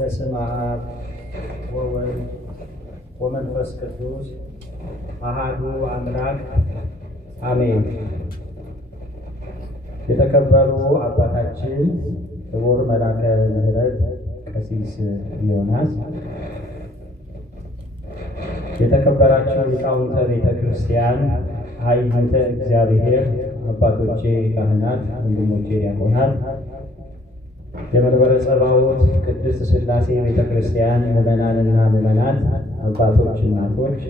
በስመ አብ ወወልድ ወመንፈስ ቅዱስ አሃዱ አምላክ አሜን። የተከበሩ አባታችን ክቡር መልአከ ምሕረት ቀሲስ ዮናስ፣ የተከበራችሁ ሊቃውንተ ቤተ ክርስቲያን፣ አይንተ እግዚአብሔር አባቶቼ ካህናት፣ ወንድሞቼ ዲያቆናት፣ የመንበረ ጸባዖት ቅድስት ሥላሴ ቤተ ክርስቲያን ምዕመናንና ምዕመናት፣ አባቶች፣ እናቶች፣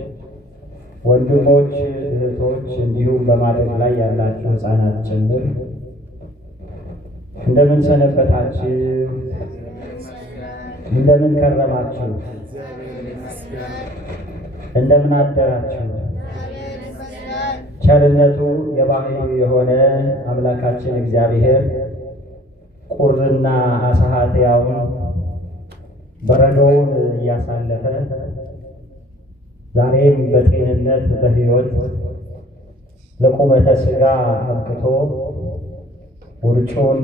ወንድሞች፣ እህቶች እንዲሁም በማደግ ላይ ያላችሁ ሕፃናት ጭምር እንደምን ሰነበታችሁ? እንደምን ከረማችሁ? እንደምን አደራችሁ? ቸርነቱ የባህሪው የሆነ አምላካችን እግዚአብሔር ቁርና አሳሃትያውን በረዶውን እያሳለፈ ዛሬም በጤንነት በሕይወት ለቁመተ ሥጋ አብቅቶ ውርጩን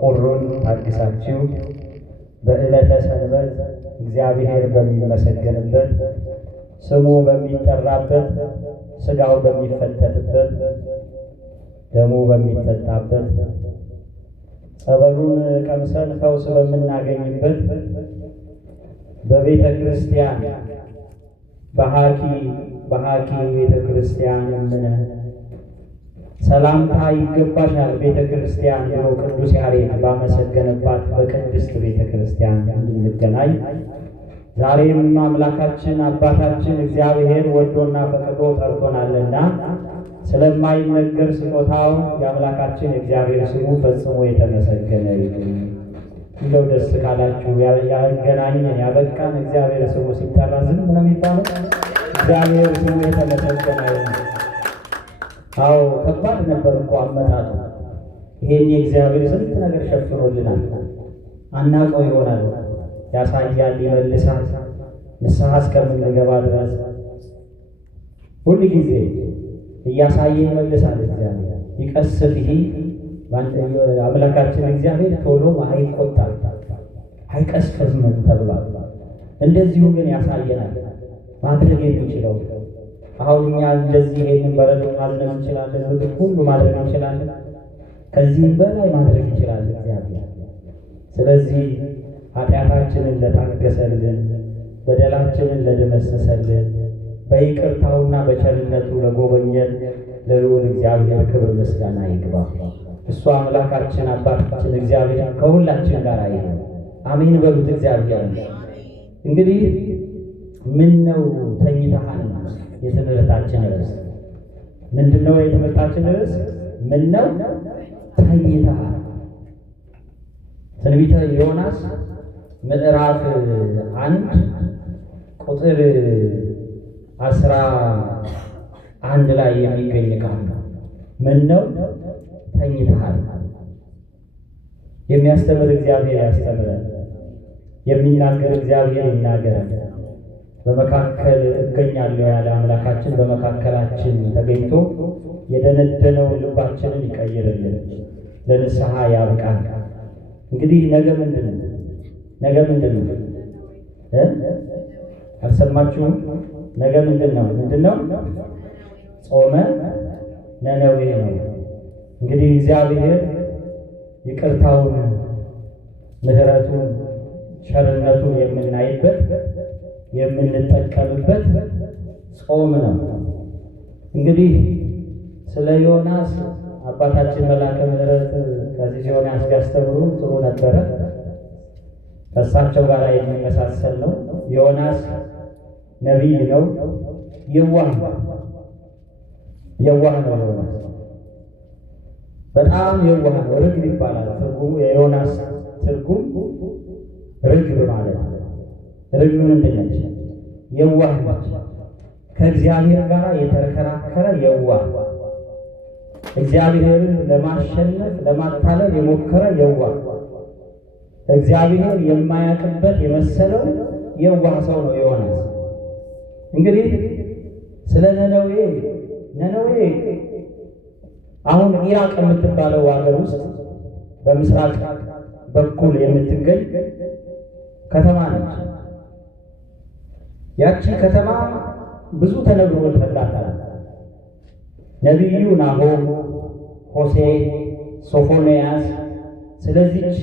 ቁሩን ታግሳችሁ በዕለተ ሰንበት እግዚአብሔር በሚመሰገንበት ስሙ በሚጠራበት ሥጋው በሚፈተትበት ደሙ በሚጠጣበት ጸበሉን ቀምሰን ፈውስ በምናገኝበት በቤተ ክርስቲያን በሃኪ ቤተ ክርስቲያን ምን ሰላምታ ይገባሻል ቤተ ክርስቲያን ብሎ ቅዱስ ያሬድ ባመሰገነባት በቅድስት ቤተ ክርስቲያን እንድንገናኝ ዛሬም አምላካችን አባታችን እግዚአብሔር ወዶና ፈቅዶ ጠርቶናልና ስለማይነገር ስጦታው የአምላካችን እግዚአብሔር ስሙ ፈጽሞ የተመሰገነ ይሁን። እንደው ደስ ካላችሁ ያገናኘን ያበቃን እግዚአብሔር ስሙ ሲጠራ ዝም ነው የሚባለው። እግዚአብሔር ስሙ የተመሰገነ ይሁን። አዎ ከባድ ነበር እኮ አመጣጡ። ይሄን የእግዚአብሔር ስንት ነገር ሸፍኖልናል። አናውቀው ይሆናል። ያሳያል፣ ይመልሳል፣ ንስሐ እስከምንገባ ድረስ ሁል ጊዜ እያሳየ ይመልሳል። እግዚአብሔር ይቀስፍ። ይሄ አምላካችን እግዚአብሔር ቶሎ አይቆጣም፣ አይቀስፍም ተብሏል። እንደዚሁ ግን ያሳየናል ማድረግ የሚችለው። አሁን እኛ እንደዚህ ይሄንን በረዶ ማድረግ እንችላለን፣ ሁሉ ማድረግ እንችላለን። ከዚህም በላይ ማድረግ ይችላል እግዚአብሔር። ስለዚህ ኃጢአታችንን ለታገሰልን፣ በደላችንን ለደመሰሰልን፣ በይቅርታውና በቸርነቱ ለጎበኘን ለልዑል እግዚአብሔር ክብር ምስጋና ይግባ። እሱ አምላካችን አባታችን እግዚአብሔር ከሁላችን ጋር ይሁን። አሜን በሉት። እግዚአብሔር እንግዲህ ምን ነው ተኝተሃል? የትምህርታችን ርዕስ ምንድን ነው? የትምህርታችን ርዕስ ምን ነው ተኝተሃል? ትንቢተ ዮናስ ምዕራፍ 1 ቁጥር 11 ላይ የሚገኝ ቃል ነው። ምን ነው ተኝተሃል? የሚያስተምር እግዚአብሔር ያስተምረን፣ የሚናገር እግዚአብሔር ይናገረን። በመካከል እገኛለሁ ያለ አምላካችን በመካከላችን ተገኝቶ የደነደነውን ልባችንን ይቀይርልን፣ ለንስሐ ያብቃን። እንግዲህ ነገ ምንድን ነው? ነገ ምንድን ነው? አልሰማችሁም? ነገ ምንድን ነው? ምንድን ነው? ጾመ ነነዌ ነው። እንግዲህ እግዚአብሔር ይቅርታውን፣ ምሕረቱን፣ ቸርነቱን የምናይበት የምንጠቀምበት ጾም ነው። እንግዲህ ስለ ዮናስ አባታችን መልአከ ምሕረት ከዚህ ዮናስ ሲያስተምሩ ጥሩ ነበረ። ከእሳቸው ጋር የሚመሳሰል ነው። ዮናስ ነቢይ ነው። የዋህ ነው። ዮናስ በጣም የዋህ ነው። ርግብ ይባላል ትርጉሙ። የዮናስ ትርጉም ርግብ ማለት ነው። ርግብ ምንድን ነች? የዋህ ነች። ከእግዚአብሔር ጋር የተከራከረ የዋህ፣ እግዚአብሔርን ለማሸነፍ ለማታለል የሞከረ የዋህ፣ እግዚአብሔር የማያውቅበት የመሰለው የዋህ ሰው ነው ዮናስ። እንግዲህ ስለ ነነዌ አሁን ኢራቅ የምትባለው ሀገር ውስጥ በምስራቅ በኩል የምትገኝ ከተማ ነች። ያቺ ከተማ ብዙ ተነግሮላታል። ነቢዩ ናሆም፣ ሆሴዕ፣ ሶፎንያስ ስለዚች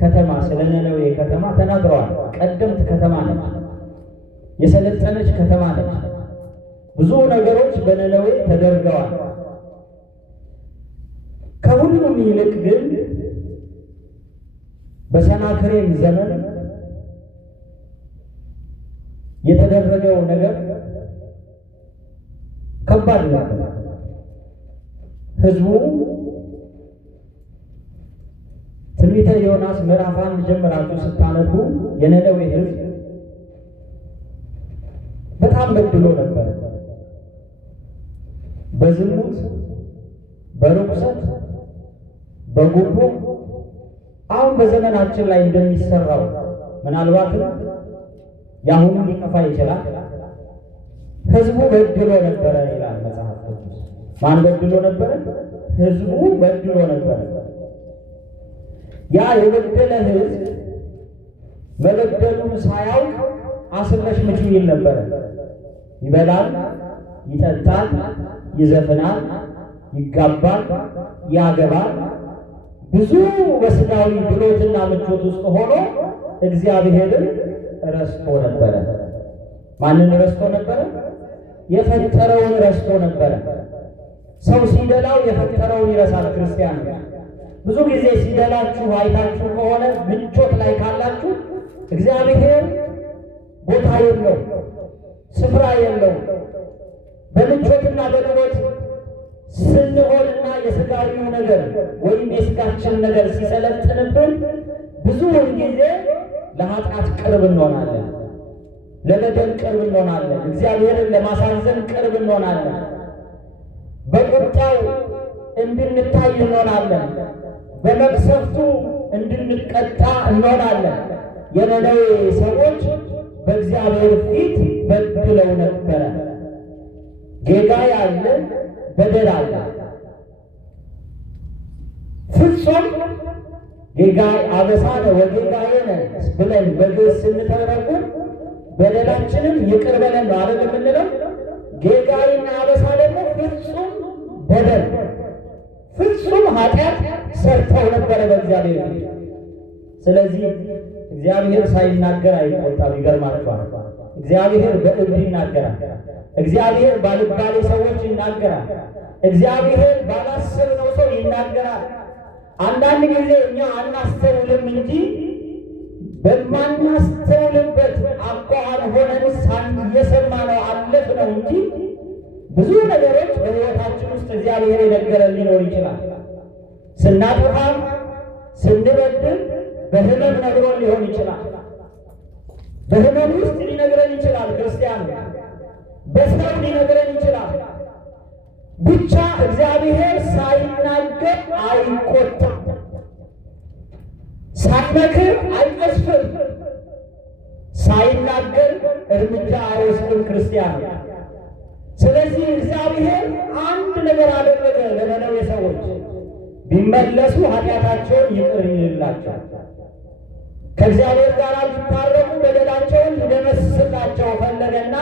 ከተማ ስለ ነነዌ ከተማ ተናግረዋል። ቀደምት ከተማ ነች። የሰለጠነች ከተማ ነች። ብዙ ነገሮች በነነዌ ተደርገዋል። ከሁሉም ይልቅ ግን በሰናክሬም ዘመን የተደረገው ነገር ከባድ ነበር። ሕዝቡ ትንቢተ ዮናስ ምዕራፍ 1 ጀምራችሁ ስታነቡ የነነዌ ሕዝብ በጣም በድሎ ነበር። በዝሙት፣ በርኩሰት፣ በጉቦ አሁን በዘመናችን ላይ እንደሚሰራው ምናልባትም ያሁኑ ሊጠፋ ይችላል። ሕዝቡ በድሎ ነበረ ይላል መጽሐፍ ቅዱስ። ማን በድሎ ነበረ? ሕዝቡ በድሎ ነበረ። ያ የበደለ ሕዝብ መበደሉን ሳያውቅ አስረሽ ምቹ ይል ነበረ። ይበላል፣ ይጠጣል፣ ይዘፍናል፣ ይጋባል፣ ያገባል። ብዙ በስጋዊ ድሎትና ምቾት ውስጥ ሆኖ እግዚአብሔርን ረስቶ ነበረ። ማንን ረስቶ ነበረ? የፈጠረውን ረስቶ ነበረ። ሰው ሲደላው የፈጠረውን ይረሳል። ክርስቲያን ብዙ ጊዜ ሲደላችሁ አይታችሁ ከሆነ ምቾት ላይ ካላችሁ እግዚአብሔር ቦታ የለው፣ ስፍራ የለው። በምቾትና በድሎት ስንሆንና የስጋዊው ነገር ወይም የስጋችን ነገር ሲሰለጥንብን ብዙውን ጊዜ ለኃጢአት ቅርብ እንሆናለን፣ ለበደል ቅርብ እንሆናለን፣ እግዚአብሔርን ለማሳዘን ቅርብ እንሆናለን፣ በቁጣው እንድንታይ እንሆናለን፣ በመቅሰፍቱ እንድንቀጣ እንሆናለን። የነነዌ ሰዎች በእግዚአብሔር ፊት በድለው ነበረ። ጌጋይ አለ፣ በደል አለ። ፍጹም ጌጋይ አበሳነ ወጌጋየነ ብለን በግዕዝ ስንተረጉም በደላችንም ይቅር በለን ነው አይደል የምንለው። ጌጋይና አበሳ ደግሞ ፍጹም በደል፣ ፍጹም ኃጢአት ሰርተው ነበረ በእግዚአብሔር ፊት። ስለዚህ እግዚአብሔር ሳይናገር አይቆጣም። ይገርማችኋል። እግዚአብሔር በእብድ ይናገራል። እግዚአብሔር ባልባሌ ሰዎች ይናገራል። እግዚአብሔር ባላሰብነው ሰው ይናገራል። አንዳንድ ጊዜ እኛ አናስተውልም እንጂ በማናስተውልበት አኳኋን ሆነን እየሰማነው አለፍነው እንጂ ብዙ ነገሮች በሕይወታችን ውስጥ እግዚአብሔር የነገረን ሊኖር ይችላል። ስናጠፋም ስንበድል በሕመም ነግሮን ሊሆን ይችላል። በሕመም ውስጥ ሊነግረን ይችላል። ክርስቲያን በሰው ሊነግረን ይችላል። ብቻ እግዚአብሔር ሳይናገር አይቆጣም፣ ሳይመክር አይቀስፍም፣ ሳይናገር እርምጃ አይወስድም ክርስቲያን። ስለዚህ እግዚአብሔር አንድ ነገር አደረገ ለነነዌ ሰዎች፣ ቢመለሱ ኃጢአታቸውን ይቅር ይልላቸው፣ ከእግዚአብሔር ጋር ቢታረቁ በደላቸውን ሊደመስስላቸው ፈለገና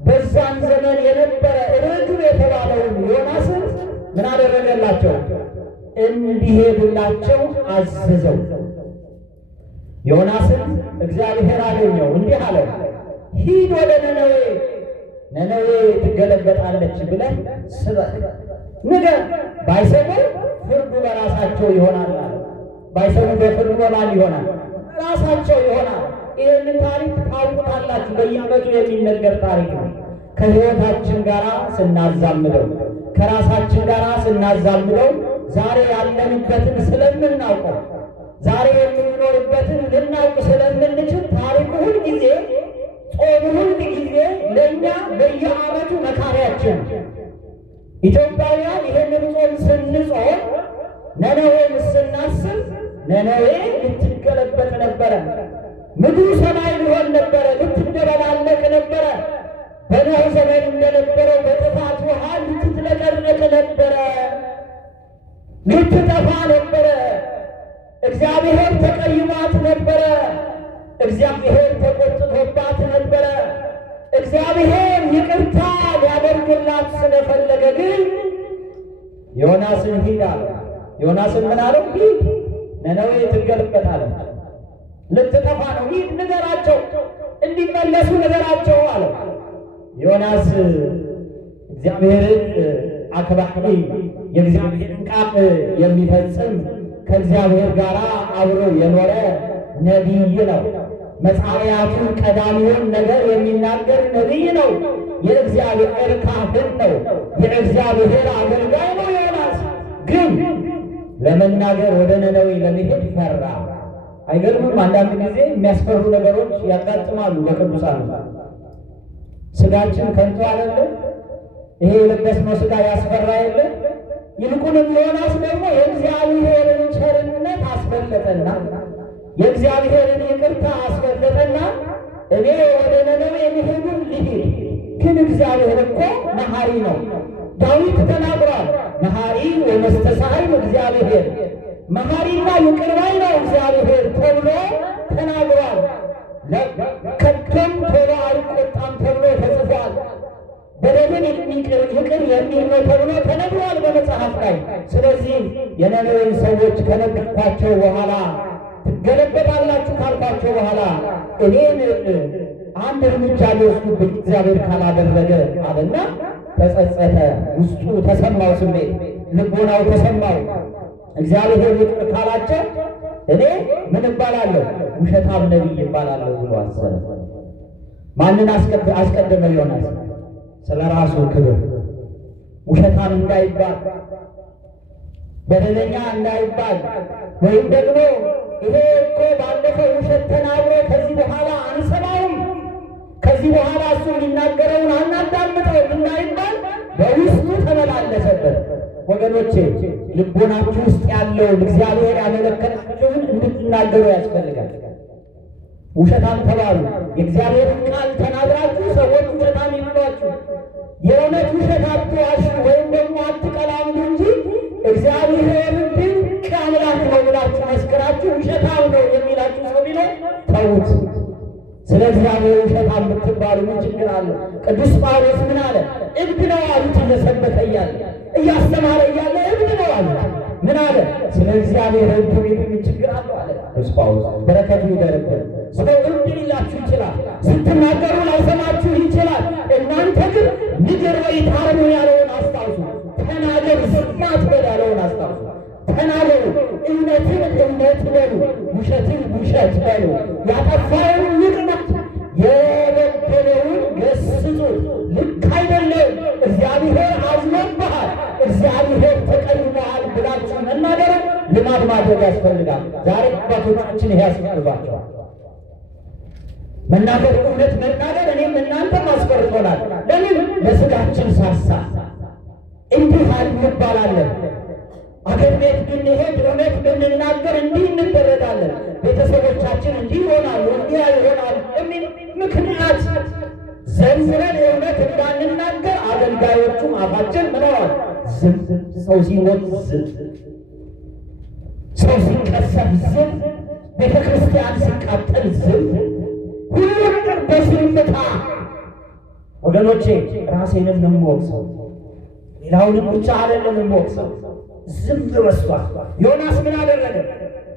በዛን ዘመን የነበረ ርግብ የተባለውን ዮናስን ምን አደረገላቸው? እንዲሄድላቸው አዘዘው። ዮናስን እግዚአብሔር አገኘው፣ እንዲህ አለው፣ ሂድ ወደ ነነዌ፣ ነነዌ ትገለበጣለች ብለህ ስበክ፣ ንገር። ባይሰሙ ፍርዱ በራሳቸው ይሆናል። ባይሰሙ በፍርዱ በማን ይሆናል? ራሳቸው ይሆናል። ይህንን ታሪክ ታውቁታላችሁ። በየዓመቱ የሚነገር ታሪክ ነው። ከሕይወታችን ጋር ስናዛምደው፣ ከራሳችን ጋር ስናዛምደው ዛሬ ያለንበትን ስለምናውቀው፣ ዛሬ የምንኖርበትን ልናውቅ ስለምንችል ታሪኩ ሁልጊዜ፣ ጾሙ ሁልጊዜ ለእኛ በየዓመቱ መካሪያችን። ኢትዮጵያውያን ይህንን ጾም ስንጾም ነነዌን ስናስብ ነነዌ ልትገለበጥ ነበረ። ምድሩ ሰማይ ሊሆን ነበረ፣ ልትደበላለቅ ነበረ። በኖኅ ዘመን እንደነበረው በጥፋት ውሃ ልትጥለቀለቅ ነበረ፣ ልትጠፋ ነበረ። እግዚአብሔር ተቀይሟት ነበረ። እግዚአብሔር ተቆጥቶባት ነበረ። እግዚአብሔር ይቅርታ ሊያደርግላት ስለፈለገ ግን ዮናስን ሂድ አለ። ዮናስን ምን አለው? ሂድ ነነዌ ትገለበጣለች፣ ልትጠፋ ነው፣ ሂድ ንገራቸው፣ እንዲመለሱ ንገራቸው አለ። ዮናስ እግዚአብሔርን አክባሪ፣ የእግዚአብሔርን ቃል የሚፈጽም ከእግዚአብሔር ጋር አብሮ የኖረ ነቢይ ነው። መጻሕያቱን ቀዳሚውን ነገር የሚናገር ነቢይ ነው። የእግዚአብሔር ካህን ነው። የእግዚአብሔር አገልጋይ ነው። ዮናስ ግን ለመናገር ወደ ነነዌ ለመሄድ ፈራ። አይገርምም? አንዳንድ ጊዜ የሚያስፈሩ ነገሮች ያጋጥማሉ በቅዱሳን። ስጋችን ከንቱ አይደለም? ይሄ የለበስነው ስጋ ያስፈራ የለ? ይልቁንም ዮናስ ደግሞ የእግዚአብሔርን ቸርነት አስበለጠና የእግዚአብሔርን ይቅርታ አስበለጠና እኔ ወደ ነነዌ የመሄዱን ልሂድ፣ ግን እግዚአብሔር እኮ መሐሪ ነው። ዳዊት ተናግሯል። መሐሪ ወመስተሳሂል እግዚአብሔር፣ መሐሪና ይቅር ባይ ነው እግዚአብሔር ተብሎ ተናግሯል። ከቶም ቶሎ አይቆጣም ተብሎ ተጽፏል። በደልን ይቅር የሚል ነው ተብሎ ተነግሯል በመጽሐፍ ላይ። ስለዚህ የነነዌን ሰዎች ከነገርኳቸው በኋላ ትገለበጣላችሁ ካልኳቸው በኋላ እኔን አንድ እርምጃ ሊወስዱብኝ እግዚአብሔር ካላደረገ አለና ተጸጸተ። ውስጡ ተሰማው፣ ስሜት ልቦናው ተሰማው። እግዚአብሔር ይቅር ካላቸው እኔ ምን እባላለሁ? ውሸታም ነቢይ እባላለሁ ብሎ አሰበ። ማንን አስቀደመ ዮናስ? ስለ ራሱ ክብር። ውሸታም እንዳይባል፣ በደለኛ እንዳይባል፣ ወይም ደግሞ ይሄ እኮ ባለፈው ውሸት ተናግሮ ከዚህ በኋላ አንሰማውም፣ ከዚህ በኋላ እሱ የሚናገረውን አናዳምጠውም እንዳይባል በውስጡ ተመላለሰበት። ወገኖቼ ልቦናችሁ ውስጥ ያለውን እግዚአብሔር ያመለከታችሁን እንድትናገሩ ያስፈልጋል። ውሸታም ተባሉ። የእግዚአብሔርን ቃል ተናግራችሁ ሰዎች ውሸታም ይሏችሁ። የእውነት ውሸት አትዋሹ ወይም ደግሞ አትቀላምዱ እንጂ እግዚአብሔር ድንቅ አምላክ ነው ብላችሁ መስክራችሁ ውሸታም ነው የሚላችሁ ሰው ቢኖር ተዉት። ስለ እግዚአብሔር ውሸታም ብትባሉ ምን ችግር አለ? ቅዱስ ጳውሎስ ምን አለ? እብድ ነው አሉት። እየሰበከ እያለ እያስተማረ እያለ እብድ ነው አሉት። ምን አለ? ስለ እግዚአብሔር እብድ ቢሉ ምን ችግር አለው አለ ቅዱስ ጳውሎስ። በረከቱ ይደርብን። ሰው እብድ ሊላችሁ ይችላል፣ ስትናገሩ ላይሰማችሁ ይችላል። እናንተ ግን ንገር ወይ ታረሙ ያለውን አስታውሱ። ተናገሩ፣ ዝም አትበል ያለውን አስታውሱ። ተናገሩ፣ እውነትን እውነት በሉ፣ ውሸትን ውሸት በሉ። ያጠፋውን ይቅሙት፣ የበደለውን ገስጹት። ልክ አይደለም፣ እግዚአብሔር አዝኖብሃል፣ እግዚአብሔር ተቀይሞሃል ብላችሁ መናገር ልማድ ማድረግ ያስፈልጋል። ዛሬ አባቶቻችን ይሄ ያስፈልጋቸዋል። መናገር፣ እውነት መናገር እኔም እናንተም አስፈርቶናል። ለምን? ለስጋችን ሳሳ እንዲህ እንባላለን። አገር ቤት ብንሄድ እውነት ብንናገር እንዲህ እንደረጋለን። ቤተሰቦቻችን እንዲህ ይሆናሉ፣ እንዲያ ይሆናሉ የሚል ምክንያት ዘንዝረን እውነት እንዳንናገር አገልጋዮቹም አፋችን ምነዋል? ዝም። ሰው ሲሞት ዝም፣ ሰው ሲቀሰፍ ዝም፣ ቤተ ክርስቲያን ሲቃጠል ዝም፣ ሁሉ ነገር በዝምታ። ወገኖቼ ራሴንም እንወቅሰው፣ ሌላውንም ብቻ አይደለም እንወቅሰው። ዝም በስቷል። ዮናስ ምን አደረገ?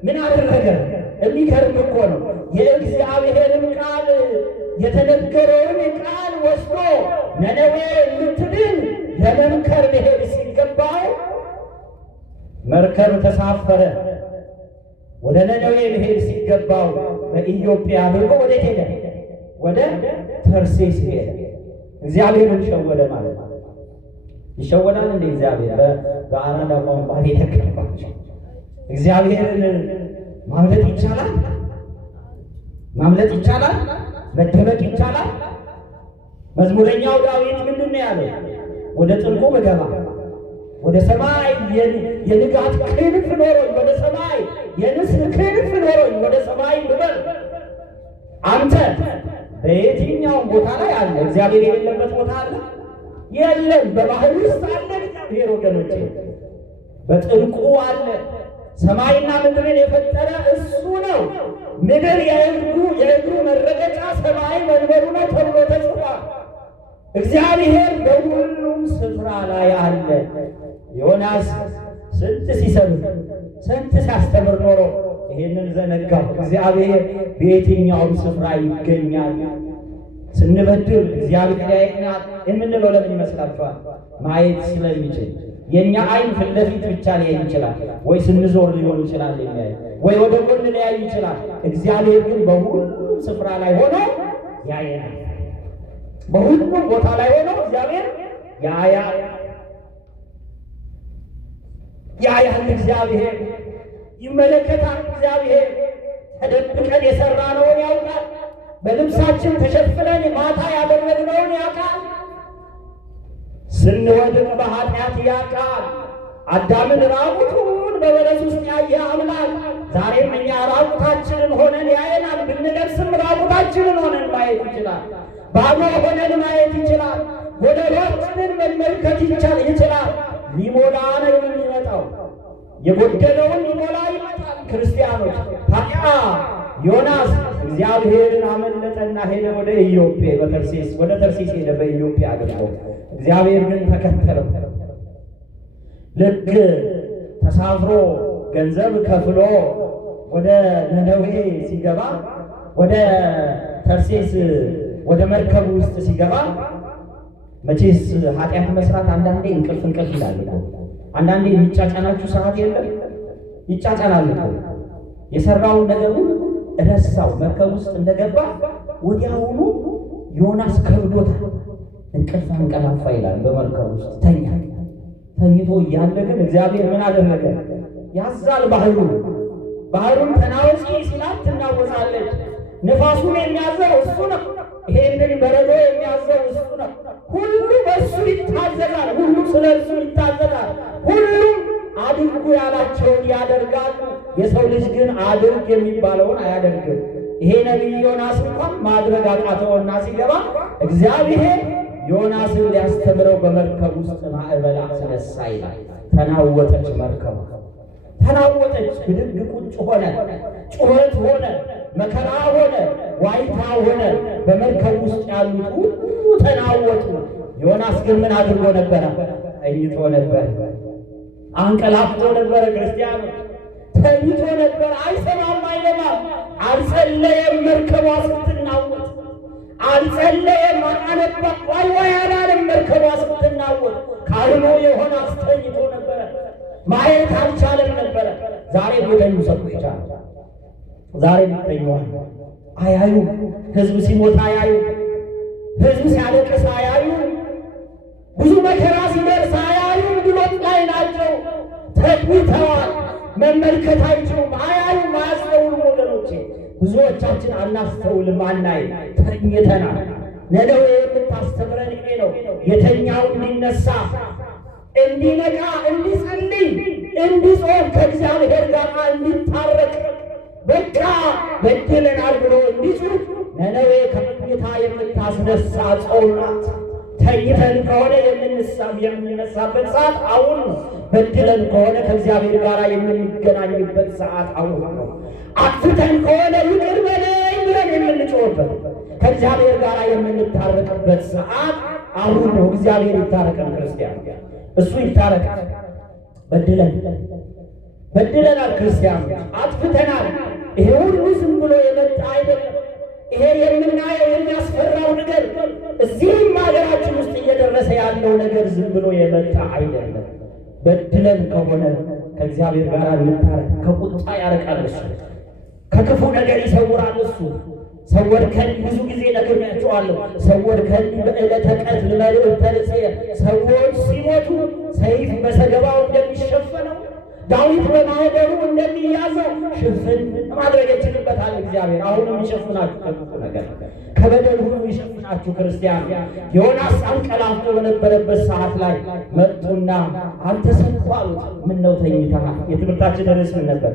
ምን አደረገ? የሚገርም እኮ ነው። የእግዚአብሔርን ቃል የተነገረውን ቃል ወስዶ ነነዌ ልትድን ለመምከር መሄድ ሲገባው መርከብ ተሳፈረ። ወደ ነነዌ መሄድ ሲገባው በኢትዮጵያ አድርጎ ወደ ሄደ? ወደ ተርሴስ ሄደ። እግዚአብሔርን ሸወደ ማለት ነው። ይሸወዳል እንደ እግዚአብሔር በአራዳ ቋንቋ የተከፋቸው እግዚአብሔርን ማምለጥ ይቻላል? ማምለጥ ይቻላል? መደበቅ ይቻላል? መዝሙረኛው ዳዊት ምንድን ነው ያለው? ወደ ጥልቁ ብገባ፣ ወደ ሰማይ የንጋት ክንፍ ኖሮኝ፣ ወደ ሰማይ የንስር ክንፍ ኖሮኝ፣ ወደ ሰማይ ብበር። አንተ በየትኛውም ቦታ ላይ አለ። እግዚአብሔር የሌለበት ቦታ አለ? የለም። በባህር ውስጥ አለ እግዚአብሔር ወገኖቼ፣ በጥልቁ አለ። ሰማይና ምድርን የፈጠረ እሱ ነው። ምድር የእግሩ መረገጫ፣ ሰማይ መንበሩ ነው ተብሎ ተጽፏል። እግዚአብሔር በሁሉም ስፍራ ላይ አለ። ዮናስ ስንት ሲሰብክ ስንት ሲያስተምር ኖሮ ይሄንን ዘነጋው። እግዚአብሔር በየትኛውም ስፍራ ይገኛል። ስንበድል እግዚአብሔር ያየናል የምንለው ለምን ይመስላችኋል? ማየት ስለሚችል። የኛ አይን ፊት ለፊት ብቻ ሊያይ ይችላል፣ ወይ ስንዞር ሊሆን ይችላል የሚያይ፣ ወይ ወደ ጎን ሊያይ ይችላል። እግዚአብሔር ግን በሁሉም ስፍራ ላይ ሆኖ ያየናል። በሁሉም ቦታ ላይ ሆኖ እግዚአብሔር ያያል። እግዚአብሔር ይመለከታል። እግዚአብሔር ተደብቀን የሰራነውን ያውቃል። በልብሳችን ተሸፍነን ማታ ያደረግነውን ያውቃል። ስንወድቅ በኃጢአት ያውቃል። አዳምን ራቁቱን በበለስ ውስጥ ያየ አምላክ ዛሬም እኛ ራቁታችንን ሆነን ያየናል። ብንለብስም ራቁታችንን ሆነን ማየት ይችላል። ባዶ ሆነን ማየት ይችላል። ጎደሏችንን መመልከት ይችላል። ሊሞላ ነው የሚመጣው። የጎደለውን ሊሞላ ይመጣል። ክርስቲያኖች ታዲያ ዮናስ እግዚአብሔርን አመለጠና ሄደ ወደ ኢዮጴ፣ ወደ ተርሴስ ሄደ። በኢዮጴ አድርጎ እግዚአብሔር ግን ተከተለው። ልክ ተሳፍሮ ገንዘብ ከፍሎ ወደ ነነዌ ሲገባ፣ ወደ ተርሴስ ወደ መርከቡ ውስጥ ሲገባ፣ መቼስ ኃጢአት መስራት አንዳንዴ እንቅልፍ ይላል እኮ። አንዳንዴ የሚጫጫናችሁ ሰዓት የለም? ይጫጫናል እኮ። የሰራውን ነገር ረሳው። መርከብ ውስጥ እንደገባ ወዲያውኑ ዮናስ ከብዶታል። እንቅልፍ አንቀላፋ ይላል። በመርከብ ውስጥ ተኝቶ እያለ ግን እግዚአብሔር ምን አደረገ? ያዛል ባህሩን ተናወጪ ሲላት ትናወጻለች። ንፋሱን የሚያዘው እሱ ነው። ይሄንን በረዶ የሚያዘው እሱ ነው። ሁሉ በእሱ ይታዘዛል። ሁሉ ስለ እሱ ይታዘዛል። ሁሉም አድርጉ ያላቸውን ያደርጋሉ። የሰው ልጅ ግን አድርግ የሚባለውን አያደርግም። ይሄ ነቢይ ዮናስ እንኳን ማድረግ አቃተውና ሲገባ እግዚአብሔር ዮናስን ሊያስተምረው በመርከብ ውስጥ ማዕበል አስነሳ ይላል። ተናወጠች መርከቡ፣ ተናወጠች። ብድግ ቁጭ ሆነ፣ ጩኸት ሆነ፣ መከራ ሆነ፣ ዋይታ ሆነ። በመርከብ ውስጥ ያሉት ሁሉ ተናወጡ። ዮናስ ግን ምን አድርጎ ነበረ? ተኝቶ ነበር፣ አንቀላፍቶ ነበረ። ክርስቲያኖች ተኝቶ ነበር። አይሰማም፣ አይለማም። አልጸለየም። መርከቧ ስትናወጥ አልጸለየም፣ አላነባ፣ ዋይ አላለም። መርከቧ ስትናወጥ ካህኑ ዮናስ ተኝቶ ነበረ። ማየት አልቻለም ነበረ። ዛሬ የተኙ ሰዎች አሉ። ዛሬ ተኝተዋል፣ አያዩ። ህዝብ ሲሞት አያዩ። ህዝብ ሲያለቅስ አያዩ። ብዙ መከራ ሲደርስ አያዩ። ድሎት ላይ ናቸው። ተኝተዋል። መመልከት አይችሉም። አያዩም፣ አያስተውሉም። ወገኖቼ ብዙዎቻችን አናስተውልም፣ አናይ፣ ተኝተናል። ነነዌ የምታስተምረን ይሄ ነው። የተኛው እንዲነሳ፣ እንዲነቃ፣ እንዲጸልይ፣ እንዲጾም፣ ከእግዚአብሔር ጋር እንዲታረቅ፣ በቃ በድለናል ብሎ እንዲጹም ነነዌ ከመኝታ የምታስነሳ ጾም ናት። ተኝተን ከሆነ የምንነሳበት ሰዓት አሁን ነው። በድለን ከሆነ ከእግዚአብሔር ጋር የምንገናኝበት ሰዓት አሁን ነው። አጥፍተን ከሆነ ይቅር በለኝ ብለን የምንጮህበት፣ ከእግዚአብሔር ጋር የምንታረቅበት ሰዓት አሁን ነው። እግዚአብሔር ይታረቀን። ክርስቲያን እሱ ይታረቃል። በድለናል። ክርስቲያን አጥፍተናል። ይሄ ሁሉ ዝም ብሎ የመጣ አይደለም። ይሄ የምናየው የሚያስፈራው ነገር እዚህም ሀገራችን ውስጥ እየደረሰ ያለው ነገር ዝም ብሎ የመጣ አይደለም። በድለን ከሆነ ከእግዚአብሔር ጋር እንታረቅ። ከቁጣ ያርቃል እሱ፣ ከክፉ ነገር ይሰውራል እሱ። ሰወርከን ብዙ ጊዜ ነግሬያቸዋለሁ። ሰወርከን በዕለተ ቀትር መልእክተ ርእስየ። ሰዎች ሲሞቱ ሰይፍ በሰገባው እንደሚሸፈነው ዳዊት በማኅደሩ እንደሚያዘው ሽፍን ማድረግ ይችልበታል እግዚአብሔር። አሁንም ይሸፍናችሁ ከክፉ ነገር፣ ከበደል ሁሉ ይሸፍናችሁ። ክርስቲያን ዮናስ አንቀላፍቶ በነበረበት ሰዓት ላይ መጡና አንተ ሰንኩ አሉት። ምን ነው ተኝተሃል? የትምህርታችን ርዕስ ምን ነበር?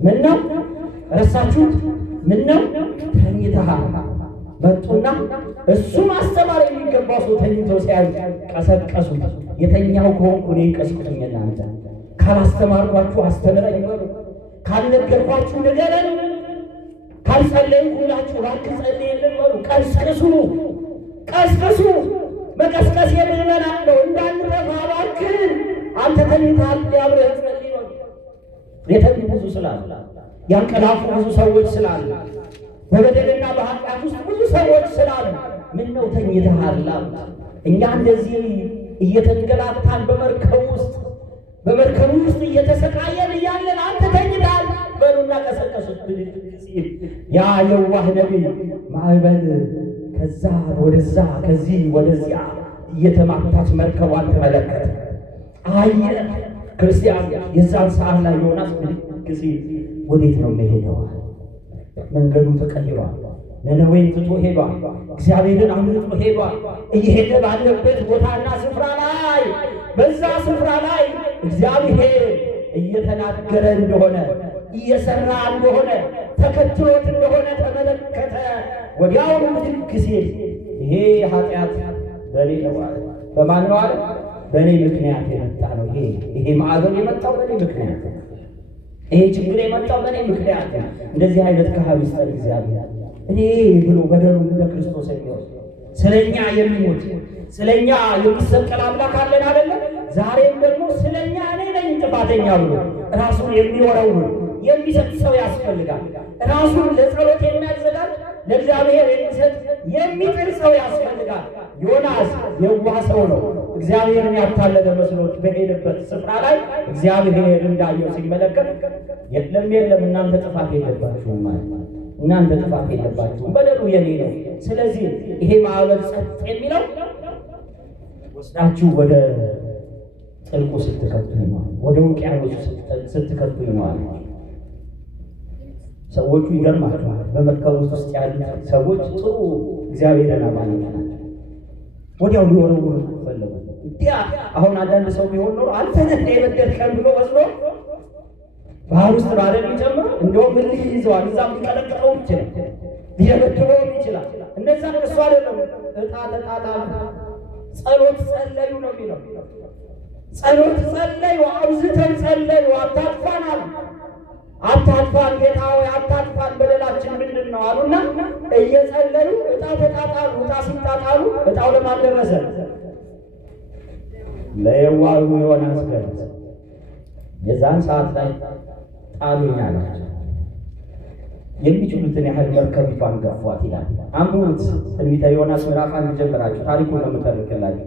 ምን ነው ረሳችሁት? ምን ነው ተኝተሃል? መጡና እሱ ማስተማር የሚገባው ሰው ተኝቶ ሲያዩ ቀሰቀሱት። የተኛው ከሆንኩ እኔ ቀስቁኝ፣ እናንተ ካላስተማርኳችሁ አስተምረኝ በሉ። ካልነገርኳችሁ ንገረን፣ ካልጸለይኩላችሁ እባክህ ጸልይልን በሉ። ቀስቅሱ ቀስቅሱ። መቀስቀስ የምዕመናን ነው። እንዳንጠፋ እባክህን አንተ ተኝተሃል አብረህ ጸልይ በሉ። የተኙ ብዙ ስላሉ፣ ያንቀላፉ ብዙ ሰዎች ስላሉ፣ በበደልና በኃጢአት ውስጥ ብዙ ሰዎች ስላሉ ምን ነው ተኝተሃል? እኛ እንደዚህ እየተንገላታን በመርከቡ ውስጥ እየተሰቃየን እያለን አንተ ተኝተሃል በሉና ቀሰቀሱት። ያ የዋህ ነቢይ ማዕበል ከዛ ወደዛ ከዚህ ወደዚያ እየተማታች መርከቧን ተመለከተ፣ አየ። ክርስቲያን የዛን ሰዓት ላይ ዮናስ ብድግ ሲል ወዴት ነው የሚሄደው? መንገዱ ተቀይሯል። ነነዌን ትቶ ሄዷል። እግዚአብሔርን አምልጦ ሄዷል። እየሄደ ባለበት ቦታና ስፍራ ላይ በዛ ስፍራ ላይ እግዚአብሔር እየተናገረ እንደሆነ እየሰራ እንደሆነ ተከትሎት እንደሆነ ተመለከተ። ወዲያውኑ ብድግ ሲል ይሄ ኃጢአት በኔ ነው አለ። በማን ነው አለ? በኔ ምክንያት የመጣ ነው። ይሄ ማዕበል የመጣው በኔ ምክንያት ነው። ይሄ ችግር የመጣው በኔ ምክንያት ነው። እንደዚህ አይነት ካህን ይስጠን እግዚአብሔር። እኔ ብሎ በደሉን ለክርስቶስ የሚወስድ ስለኛ የሚሞት ስለኛ የሚሰቀል አምላክ አለን አይደለ? ዛሬም ደግሞ ስለኛ እኔ ነኝ ጥፋተኛ ብሎ ራሱን የሚወረውር የሚሰጥ ሰው ያስፈልጋል። ራሱን ለጸሎት የሚያዘጋጅ ለእግዚአብሔር የሚሰጥ የሚጥል ሰው ያስፈልጋል። ዮናስ የዋህ ሰው ነው። እግዚአብሔርን ያታለለ መስሎት በሄደበት ስፍራ ላይ እግዚአብሔር እንዳየው ሲመለከት የለም እናንተ ጥፋት የለባችሁም ማለት እናንተ ጥፋት የለባችሁም፣ በደሉ የኔ ነው። ስለዚህ ይሄ ማዕበል ጸጥ የሚለው ወስዳችሁ ወደ ጥልቁ ስትከቱኝ ነው፣ ወደ ውቅያኖስ ስትከቱኝ ነው አለ። ሰዎቹ ይገርማቸዋል። በመርከቡ ውስጥ ያሉት ሰዎች ጥሩ እግዚአብሔርን አማኞች ናቸው። ወዲያው ሊወረውሩ ፈለጉ። እንዲያ አሁን አንዳንድ ሰው ቢሆን ኖሮ አንተ ነህ የበደልከን ብሎ ወስዶ ባህር ውስጥ ባደል ይጨምር እንደውም ምን ይዘዋል፣ እዛም ሊቀለቅለው ይችላል፣ ሊደበድበው ይችላል። እነዛ እሱ አይደለም። እጣ ተጣጣሉ፣ ጸሎት ጸለዩ ነው የሚለው። ጸሎት ጸለዩ፣ አብዝተን ጸለዩ። አታጥፋናል፣ አታጥፋን ጌታ ሆይ አታጥፋን፣ በደላችን ምንድን ነው አሉና እየጸለዩ እጣ ተጣጣሉ። እጣ ሲጣጣሉ እጣው ለማን ደረሰ? ለየዋሁ ዮናስ ደረሰ። የዛን ሰዓት ላይ ጣሉኝ አላቸው። የሚችሉትን ያህል መርከቢቷን ገፏት ይላል። አንብቡት ትንቢተ ዮናስ ምዕራፍ 1 ጀምራችሁ ታሪኩን ነው የምተርክላችሁ።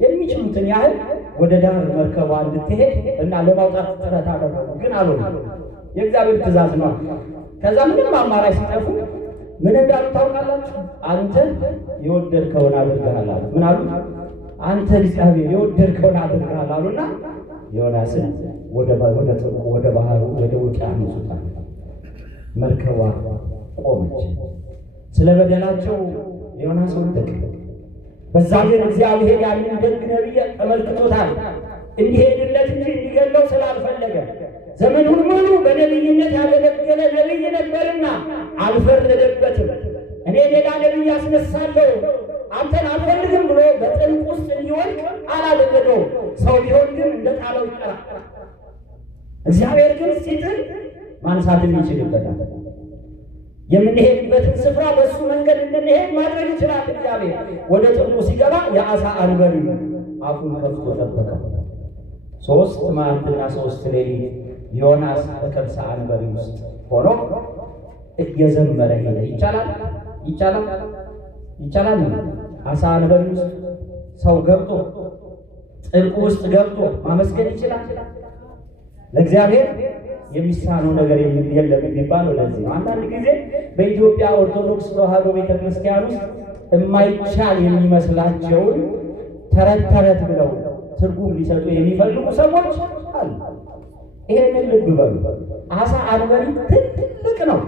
የሚችሉትን ያህል ወደ ዳር መርከቧ እንድትሄድ እና ለማውጣት ጥረት አደረጉ፣ ግን አልሆነም። የእግዚአብሔር ትእዛዝ ነው። ከዛ ምንም አማራጭ ሲጠፉ ምን እንዳሉ ታውቃላችሁ? አንተ የወደድከውን አድርገሃል አሉ። ምን አሉ? አንተ እግዚአብሔር የወደድከውን አድርገሃል አሉና ዮናስን ወደ ጥልቁ ወደ ባህሩ ወደ ውቅያኖሱ ጣሉ። መርከቧ ቆመች። ስለ በደላቸው ዮናስ ወደቀ። በዛ ግን እግዚአብሔር ያንን ደግ ነቢይ ተመልክቶታል። እንዲሄድለት እንጂ እንዲገለው ስላልፈለገ ዘመኑን ሙሉ በነቢይነት ያገለገለ ነቢይ ነበርና አልፈረደበትም። እኔ ሌላ ነቢይ አስነሳለሁ አንተን አልፈልግም ብሎ በጥልቅ ውስጥ እንዲወድቅ አላደረገው። ሰው ቢሆን ግን እንደ ጣለው ይቀራል። እግዚአብሔር ግን ሲጥል ማንሳት ይችልበታል። የምንሄድበትን ስፍራ በእሱ መንገድ እንድንሄድ ማድረግ ይችላል። እግዚአብሔር ወደ ጥልቁ ሲገባ የአሳ አንበሪ አፉን ከፍቶ ጠበቀው። 3 መዓልትና 3 ሌሊት ዮናስ በከብሳ አንበሪ ውስጥ ሆኖ እየዘመረ ሄደ። ይቻላል። አሳ አንበሪ ውስጥ ሰው ገብቶ ጥልቁ ውስጥ ገብቶ ማመስገን ይችላል። ለእግዚአብሔር የሚሳነው ነገር የለም የሚባለው ለዚህ ነው። አንዳንድ ጊዜ በኢትዮጵያ ኦርቶዶክስ ተዋሕዶ ቤተክርስቲያን ውስጥ የማይቻል የሚመስላቸውን ተረት ብለው ትርጉም ሊሰጡ የሚፈልጉ ሰዎች አሉ። ይሄንን ልብ በሉ። አሳ አንበሪ ትልቅ ነው።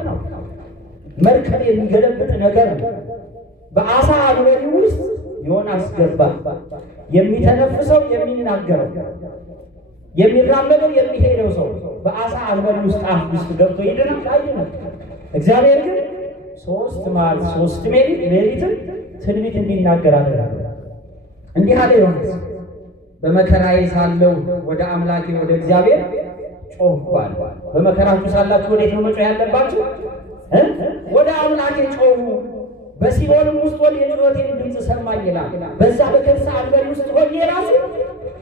መርከብ የሚገለብጥ ነገር ነው። በአሳ አንበሪ ውስጥ ዮናስ ገባ። የሚተነፍሰው የሚናገረው የሚራመደው የሚሄደው ሰው በአሳ አንበሪ ውስጥ አፍ ውስጥ ገብቶ ይድናል። እግዚአብሔር ግን 3 መዓልት 3 ሌሊትን ትንቢት እንዲናገር አደረገ። እንዲህ አለ ዮናስ በመከራዬ ሳለሁ ወደ አምላኬ ወደ እግዚአብሔር ጮኽኳል። በመከራችሁ ሳላችሁ ወዴት ነው መጮህ ያለባችሁ? ወደ አምላኬ ጮኹ። በሲኦልም ውስጥ ሆኜ የጩኸቴን ድምፅ ሰማኝ ይላል። በዛ በከርሰ አንበሪ ውስጥ ሆኜ ራሱ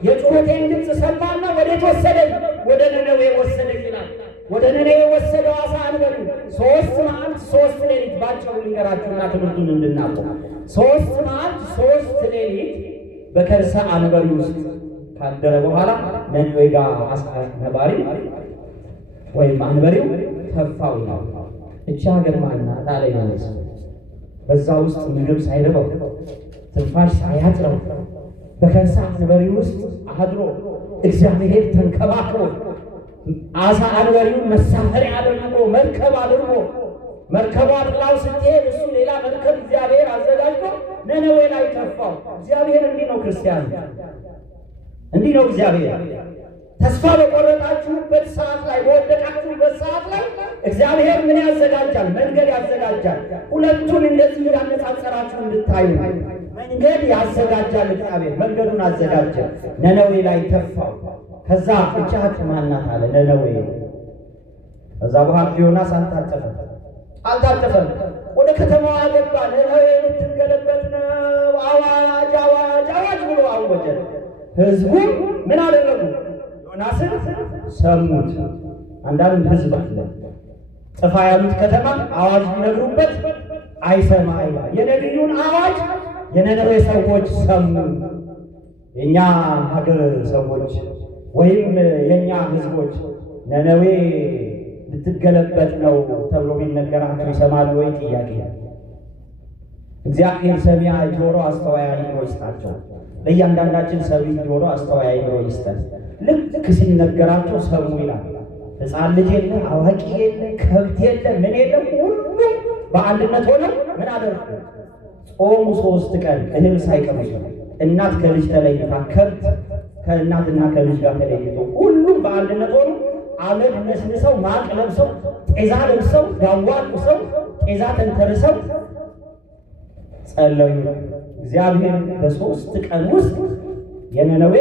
የጩኸቴን ድምፅ ሰማና ወዴት ወሰደኝ? ወደ ነነዌ ወሰደኝ ይላል። ወደ ነነዌ ወሰደው አሳ አንበሪ 3 መዓልት 3 ሌሊት ባጭሩ ልንገራችሁና ትምህርቱን እንድናውቅ 3 መዓልት 3 ሌሊት በከርሰ አንበሪ ውስጥ ካደረ በኋላ ነነዌ ጋር አሳ ነባሪ ወይም አንበሪው ተፋው ይላል። እቺ ሀገር ማናት አለኝ ማለት ነው። በዛ ውስጥ ምግብ ሳይደረው ትንፋሽ ሳያጥረው በከርሰ አንበሪ ውስጥ አድሮ እግዚአብሔር ተንከባክቦ አሳ አንበሪውን መሳፈሪያ አድርጎ መርከብ አድርጎ መርከቧ ጥላው ስትሄድ እሱ ሌላ መርከብ እግዚአብሔር አዘጋጅቶ ነነዌ ላይ ተፋው። እግዚአብሔር እንዲህ ነው ክርስቲያን፣ እንዲህ ነው እግዚአብሔር። ተስፋ በቆረጣችሁበት ሰዓት ላይ በወደቃችሁበት ሰዓት ላይ እግዚአብሔር ምን ያዘጋጃል? መንገድ ያዘጋጃል። ሁለቱን እንደዚህ ያነጻጸራችሁ እንድታዩ መንገድ ያዘጋጃል እግዚአብሔር። መንገዱን አዘጋጀ፣ ነነዌ ላይ ተፋው። ከዛ እቻት ማናት አለ ነነዌ። ከዛ በኋላ ዮናስ አልታጠፈም፣ ወደ ከተማዋ ገባ። ነነዌ ልትገለበጥ ነው፣ አዋጅ አዋጅ አዋጅ ብሎ አወጀ። ህዝቡ ምን አደረጉ? ዮናስን ሰሙት። አንዳንድ ህዝብ አለ ጥፋ ያሉት ከተማ አዋጅ ቢነግሩበት አይሰማ ይላል። የነቢዩን አዋጅ የነነዌ ሰዎች ሰሙ። የኛ ሀገር ሰዎች ወይም የኛ ህዝቦች ነነዌ ልትገለበጥ ነው ተብሎ ቢነገራቸው ይሰማሉ ወይ? ጥያቄ። እግዚአብሔር ሰሚ ጆሮ አስተዋይ አይኖ ይስጣቸው። ለእያንዳንዳችን ሰሚ ጆሮ አስተዋይ አይኖ ይስጠን። ልክ ሲነገራቸው ሰሙ ይላል። ሕፃን ልጅ የለ፣ አዋቂ የለ፣ ከብት የለ፣ ምን የለ፣ ሁሉም በአንድነት ሆነው ምን አደረጉ? ጾሙ 3 ቀን እህል ሳይቀምሱ። እናት ከልጅ ተለይታ፣ ከብት ከእናትና ከልጅ ጋር ተለይቶ ሁሉም በአንድነት ሆነው አመድ ነስንሰው ማቅ ለብሰው ጤዛ ለብሰው ዳዋ ለብሰው ጤዛ ተንተርሰው ጸለዩ። እግዚአብሔር በ3 ቀን ውስጥ የነነዌ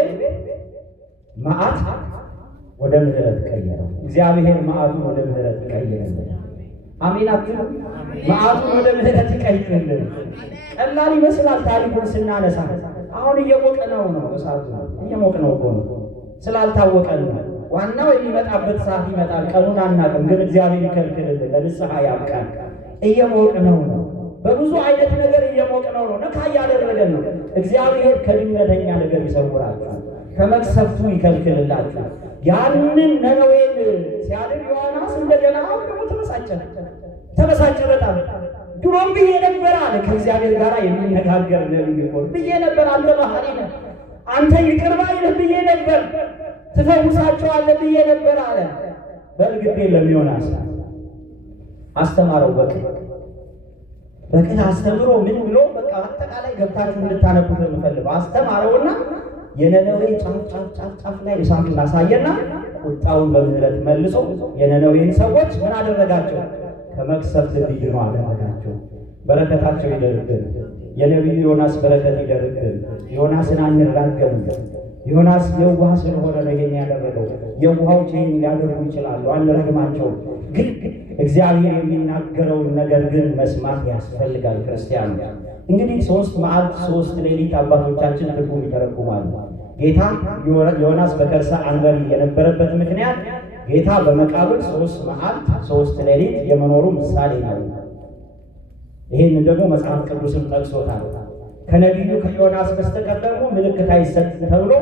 መዓት ወደ ምሕረት ቀየረው። እግዚአብሔር መዓቱን ወደ ምሕረት ቀየረልን። አሜን አትሉ? መዓቱን ወደ ምሕረት ቀየረልን። ቀላል ይመስላል ታሪኩን ስናነሳ። አሁን እየሞቅነው ነው፣ እሳቱ እየሞቅነው እኮ ነው፣ ስላልታወቀን ነው። ዋናው የሚመጣበት ሰዓት ይመጣል፣ ቀኑን አናውቅም፣ ግን እግዚአብሔር ይከልክልልን፣ ለንስሐ ያብቃን። እየሞቅነው ነው፣ በብዙ አይነት ነገር እየሞቅነው ነው፣ ነካ እያደረገን ነው። እግዚአብሔር ከድንገተኛ ነገር ይሰውራችሁ፣ ከመቅሰፍቱ ይከልክልላችሁ። ያንን ነነዌን ሲያድን ዮናስ እንደገና አሁን ደግሞ ተበሳጨ በጣም። ድሮም ብዬ ነበር አለ፣ ከእግዚአብሔር ጋር የሚነጋገር ነብይ ሆኖ ብዬ ነበር፣ አንተ መሐሪ ነህ፣ አንተ ይቅር ባይ ነህ ብዬ ነበር፣ ትፈውሳቸዋለህ ብዬ ነበር አለ። በእርግጥ የለም ዮናስ አስተማረው። በቅን አስተምሮ ምን ብሎ በቃ አጠቃላይ ገብታችሁ እንድታነቡት የምፈልገው አስተማረውና የነነዌ ጫፍ ላይ እሳቱን አሳየና ቁጣውን በምህረት መልሶ የነነዌን ሰዎች ምን አደረጋቸው? ከመቅሰፍት እንዲድኑ አደረጋቸው። በረከታቸው ይደርብን። የነቢዩ ዮናስ በረከት ይደርብን። ዮናስን አንራገም። ዮናስ የዋህ ስለሆነ ነው ይሄን ያደረገው። የዋሆች ይሄን ሊያደርጉ ይችላሉ፣ አንረግማቸውም። ግን እግዚአብሔር የሚናገረውን ነገር ግን መስማት ያስፈልጋል። ክርስቲያኑ እንግዲህ 3 መዓልት 3 ሌሊት አባቶቻችን ትርጉም ይተረጉማሉ። ጌታ ዮናስ በከርሰ አንበሪ የነበረበት ምክንያት ጌታ በመቃብር 3 መዓልት 3 ሌሊት የመኖሩ ምሳሌ ነው። ይህንን ደግሞ መጽሐፍ ቅዱስም ጠቅሶታል። ከነቢዩ ከዮናስ በስተቀር ደግሞ ምልክት አይሰጥም ተብሎ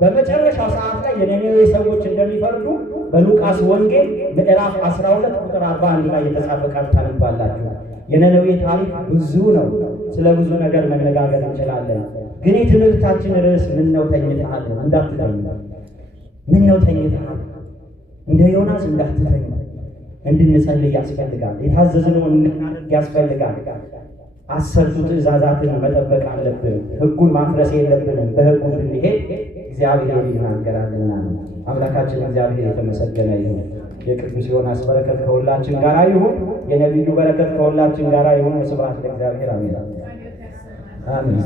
በመጨረሻ ሰዓት ላይ የነነዌ ሰዎች እንደሚፈርዱ በሉቃስ ወንጌል ምዕራፍ 12 ቁጥር 41 ላይ የተጻፈ ቃል ታነባላችሁ። የነነዌ ታሪክ ብዙ ነው። ስለ ብዙ ነገር መነጋገር እንችላለን። ግን የትምህርታችን ርዕስ ምን ነው ተኝተሃል እንዳትተኝ። ምን ነው ተኝተሃል? እንደ ዮናስ እንዳትተኝ እንድንጸልይ ያስፈልጋል። የታዘዝነውን እንድናደርግ ያስፈልጋል። 10ቱ ትእዛዛትን መጠበቅ አለብን። ሕጉን ማፍረስ የለብንም። በሕጉ እንድንሄድ እግዚአብሔር ይናገራልና አምላካችን እግዚአብሔር የተመሰገነ ይሁን። የቅዱስ ዮናስ በረከት ከሁላችን ጋር ይሁን። የነቢዩ በረከት ከሁላችን ጋር ይሁን። ስብሐት ለእግዚአብሔር። አሜን።